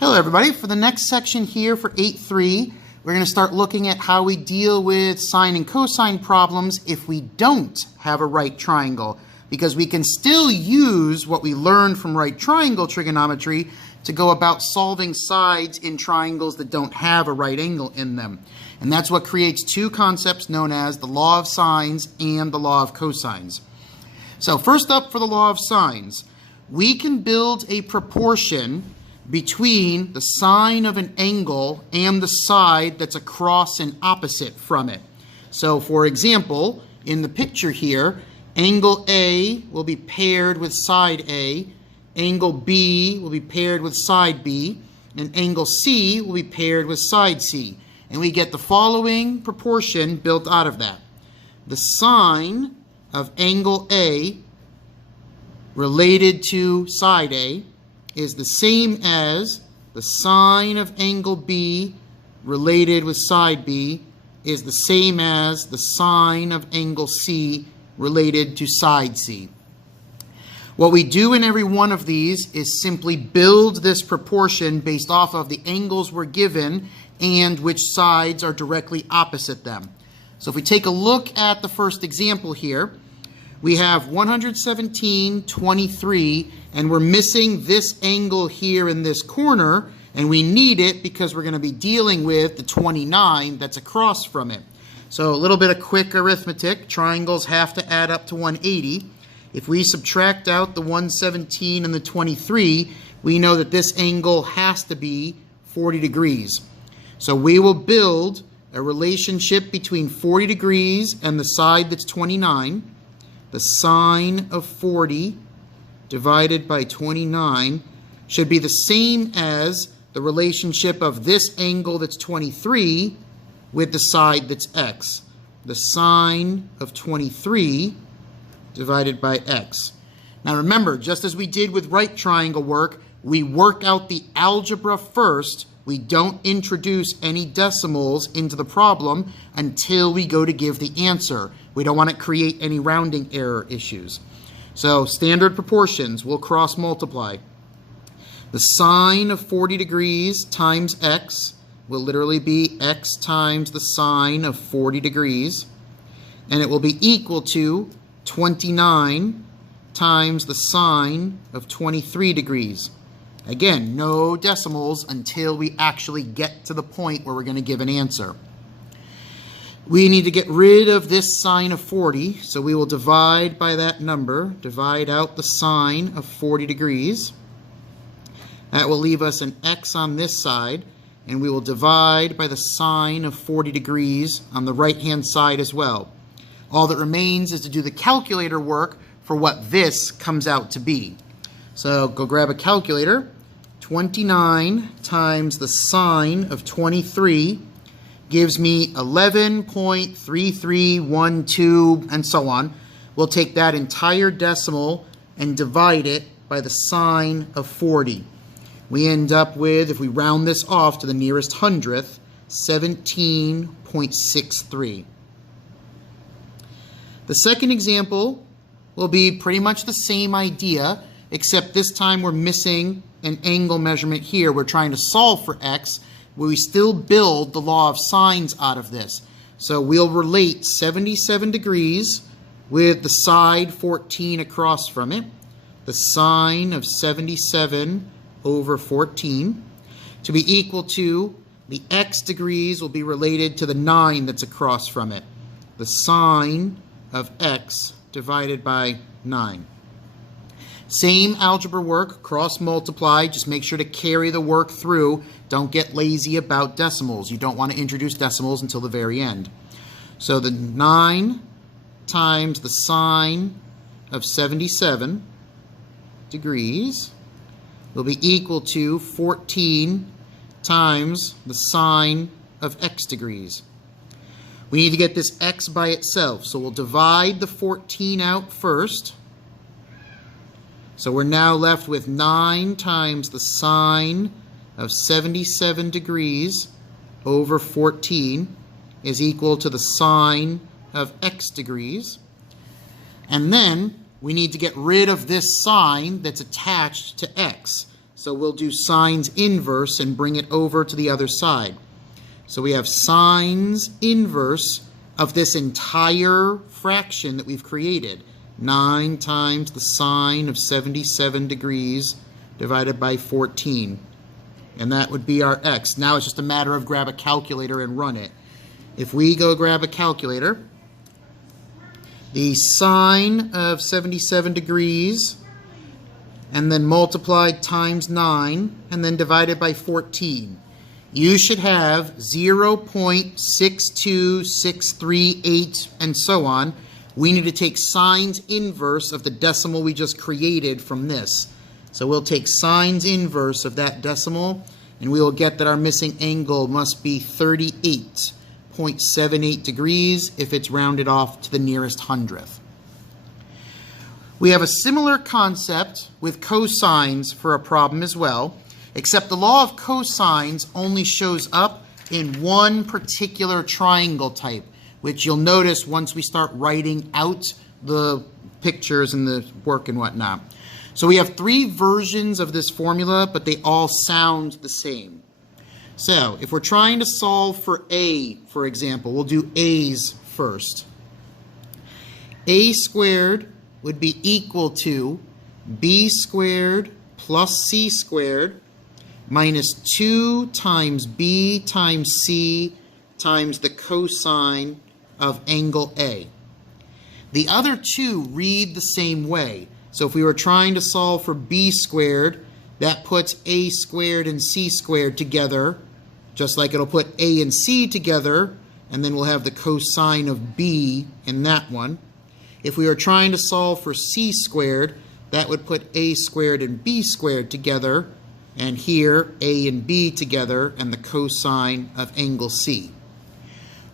Hello everybody. For the next section here for 8.3, we're going to start looking at how we deal with sine and cosine problems if we don't have a right triangle, because we can still use what we learned from right triangle trigonometry to go about solving sides in triangles that don't have a right angle in them. And that's what creates two concepts known as the law of sines and the law of cosines. So first up, for the law of sines, we can build a proportion between the sine of an angle and the side that's across and opposite from it. So for example, in the picture here, angle A will be paired with side A, angle B will be paired with side B, and angle C will be paired with side C. And we get the following proportion built out of that. The sine of angle A related to side A is the same as the sine of angle B related with side B is the same as the sine of angle C related to side C. What we do in every one of these is simply build this proportion based off of the angles we're given and which sides are directly opposite them. So if we take a look at the first example here, we have 117.23, and we're missing this angle here in this corner, and we need it because we're going to be dealing with the 29 that's across from it. So a little bit of quick arithmetic. Triangles have to add up to 180. If we subtract out the 117 and the 23, we know that this angle has to be 40 degrees. So we will build a relationship between 40 degrees and the side that's 29. The sine of 40 divided by 29 should be the same as the relationship of this angle that's 23 with the side that's x. The sine of 23 divided by x. Now remember, just as we did with right triangle work, we work out the algebra first. We don't introduce any decimals into the problem until we go to give the answer. We don't want to create any rounding error issues. So standard proportions will cross multiply. The sine of 40 degrees times x will literally be x times the sine of 40 degrees. And it will be equal to 29 times the sine of 23 degrees. Again, no decimals until we actually get to the point where we're going to give an answer. We need to get rid of this sine of 40, so we will divide by that number, divide out the sine of 40 degrees. That will leave us an x on this side, and we will divide by the sine of 40 degrees on the right-hand side as well. All that remains is to do the calculator work for what this comes out to be. So go grab a calculator. 29 times the sine of 23 gives me 11.3312 and so on. We'll take that entire decimal and divide it by the sine of 40. We end up with, if we round this off to the nearest hundredth, 17.63. The second example will be pretty much the same idea, except this time we're missing an angle measurement here. We're trying to solve for x, where we still build the law of sines out of this. So we'll relate 77 degrees with the side 14 across from it, the sine of 77 over 14, to be equal to the x degrees will be related to the 9 that's across from it, the sine of x divided by 9. Same algebra work, cross multiply, just make sure to carry the work through. Don't get lazy about decimals. You don't want to introduce decimals until the very end. So the 9 times the sine of 77 degrees will be equal to 14 times the sine of x degrees. We need to get this x by itself, so we'll divide the 14 out first. So we're now left with 9 times the sine of 77 degrees over 14 is equal to the sine of x degrees. And then we need to get rid of this sign that's attached to x. So we'll do sines inverse and bring it over to the other side. So we have sines inverse of this entire fraction that we've created. 9 times the sine of 77 degrees divided by 14. And that would be our x. Now it's just a matter of grab a calculator and run it. If we go grab a calculator, the sine of 77 degrees, and then multiplied times 9, and then divided by 14. You should have 0.62638, and so on. We need to take sines inverse of the decimal we just created from this. So we'll take sines inverse of that decimal, and we will get that our missing angle must be 38.78 degrees if it's rounded off to the nearest hundredth. We have a similar concept with cosines for a problem as well, except the law of cosines only shows up in one particular triangle type, which you'll notice once we start writing out the pictures and the work and whatnot. So we have 3 versions of this formula, but they all sound the same. So if we're trying to solve for a, for example, we'll do a's first. A squared would be equal to b squared plus c squared minus 2 times b times c times the cosine of angle A. The other 2 read the same way. So if we were trying to solve for b squared, that puts a squared and c squared together, just like it'll put a and c together, and then we'll have the cosine of b in that one. If we were trying to solve for c squared, that would put a squared and b squared together, and here a and b together, and the cosine of angle C.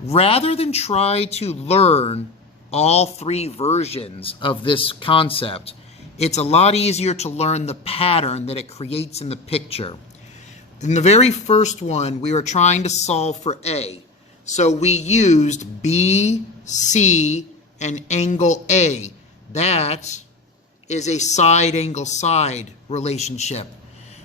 Rather than try to learn all 3 versions of this concept, it's a lot easier to learn the pattern that it creates in the picture. In the very first one, we were trying to solve for A. So we used B, C, and angle A. That is a side angle side relationship.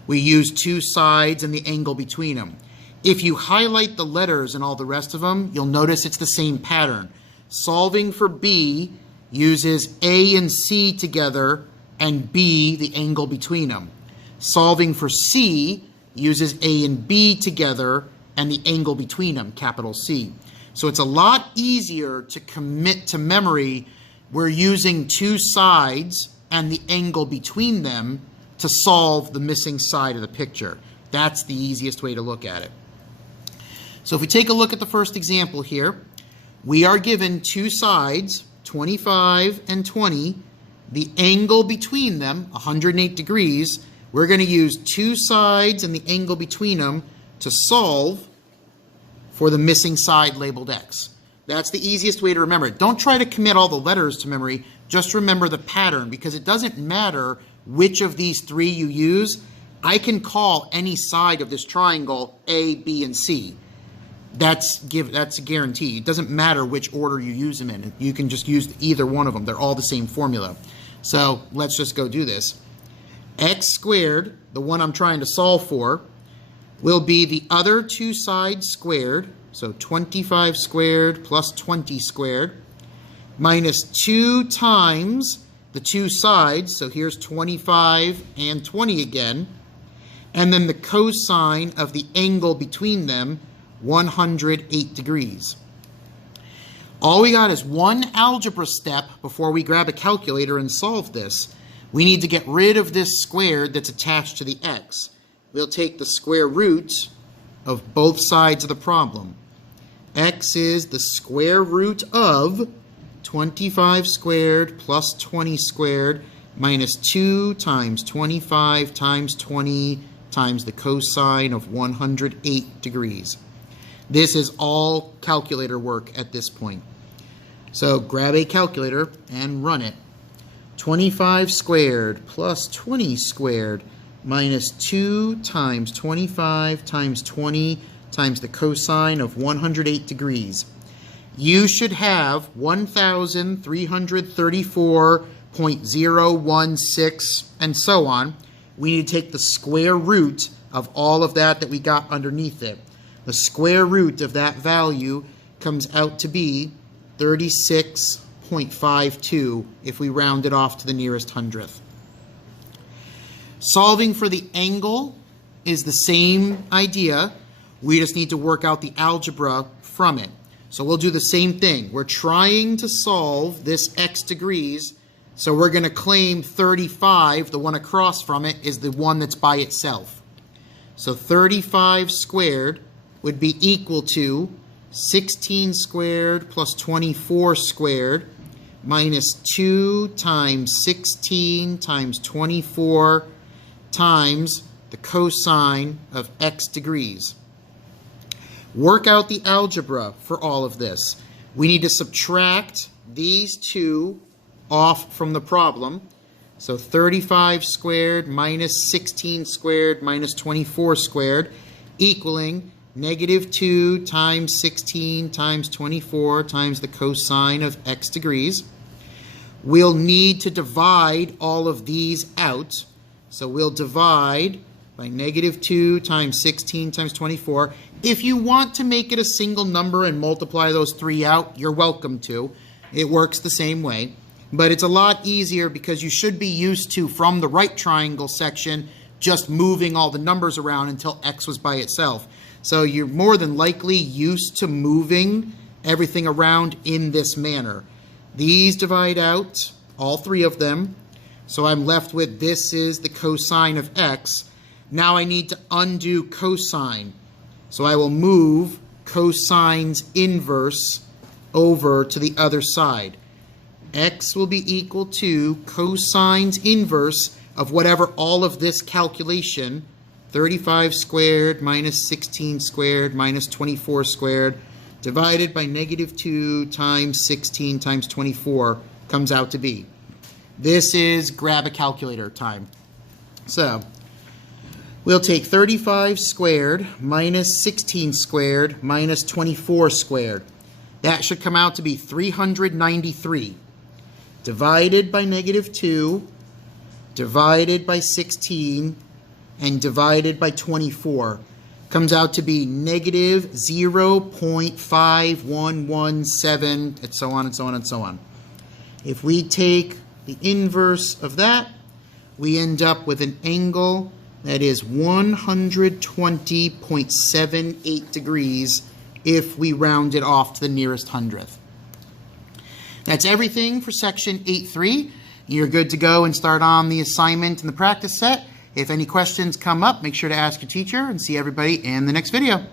We use 2 sides and the angle between them. If you highlight the letters and all the rest of them, you'll notice it's the same pattern. Solving for B uses A and C together and B, the angle between them. Solving for C uses A and B together and the angle between them, capital C. So it's a lot easier to commit to memory. We're using 2 sides and the angle between them to solve the missing side of the picture. That's the easiest way to look at it. So if we take a look at the first example here, we are given 2 sides, 25 and 20. The angle between them, 108 degrees. We're going to use 2 sides and the angle between them to solve for the missing side labeled x. That's the easiest way to remember it. Don't try to commit all the letters to memory. Just remember the pattern, because it doesn't matter which of these 3 you use. I can call any side of this triangle A, B, and C. That's a guarantee. It doesn't matter which order you use them in. You can just use either one of them. They're all the same formula. So let's just go do this. X squared, the one I'm trying to solve for, will be the other 2 sides squared, so 25 squared plus 20 squared, minus 2 times the 2 sides, so here's 25 and 20 again, and then the cosine of the angle between them, 108 degrees. All we got is one algebra step before we grab a calculator and solve this. We need to get rid of this squared that's attached to the x. We'll take the square root of both sides of the problem. X is the square root of 25 squared plus 20 squared minus 2 times 25 times 20 times the cosine of 108 degrees. This is all calculator work at this point. So grab a calculator and run it. 25 squared plus 20 squared minus 2 times 25 times 20 times the cosine of 108 degrees. You should have 1,334.016 and so on, we need to take the square root of all of that we got underneath it. The square root of that value comes out to be 36.52 if we round it off to the nearest hundredth. Solving for the angle is the same idea. We just need to work out the algebra from it. So we'll do the same thing. We're trying to solve this x degrees, so we're going to claim 35, the one across from it, is the one that's by itself. So 35 squared would be equal to 16 squared plus 24 squared minus 2 times 16 times 24 times the cosine of x degrees. Work out the algebra for all of this. We need to subtract these two off from the problem. So 35 squared minus 16 squared minus 24 squared equaling negative 2 times 16 times 24 times the cosine of x degrees. We'll need to divide all of these out. So we'll divide by negative 2 times 16 times 24. If you want to make it a single number and multiply those three out, you're welcome to. It works the same way. But it's a lot easier because you should be used to, from the right triangle section, just moving all the numbers around until x was by itself. So you're more than likely used to moving everything around in this manner. These divide out, all three of them. So I'm left with this is the cosine of x. Now I need to undo cosine. So I will move cosine's inverse over to the other side. X will be equal to cosine's inverse of whatever all of this calculation, 35 squared minus 16 squared minus 24 squared, divided by negative 2 times 16 times 24 comes out to be. This is grab a calculator time. So we'll take 35 squared minus 16 squared minus 24 squared. That should come out to be 393. Divided by negative 2, divided by 16, and divided by 24. Comes out to be negative 0.5117, and so on and so on and so on. If we take the inverse of that, we end up with an angle that is 120.78 degrees if we round it off to the nearest hundredth. That's everything for section 8.3. You're good to go and start on the assignment and the practice set. If any questions come up, make sure to ask your teacher, and see everybody in the next video.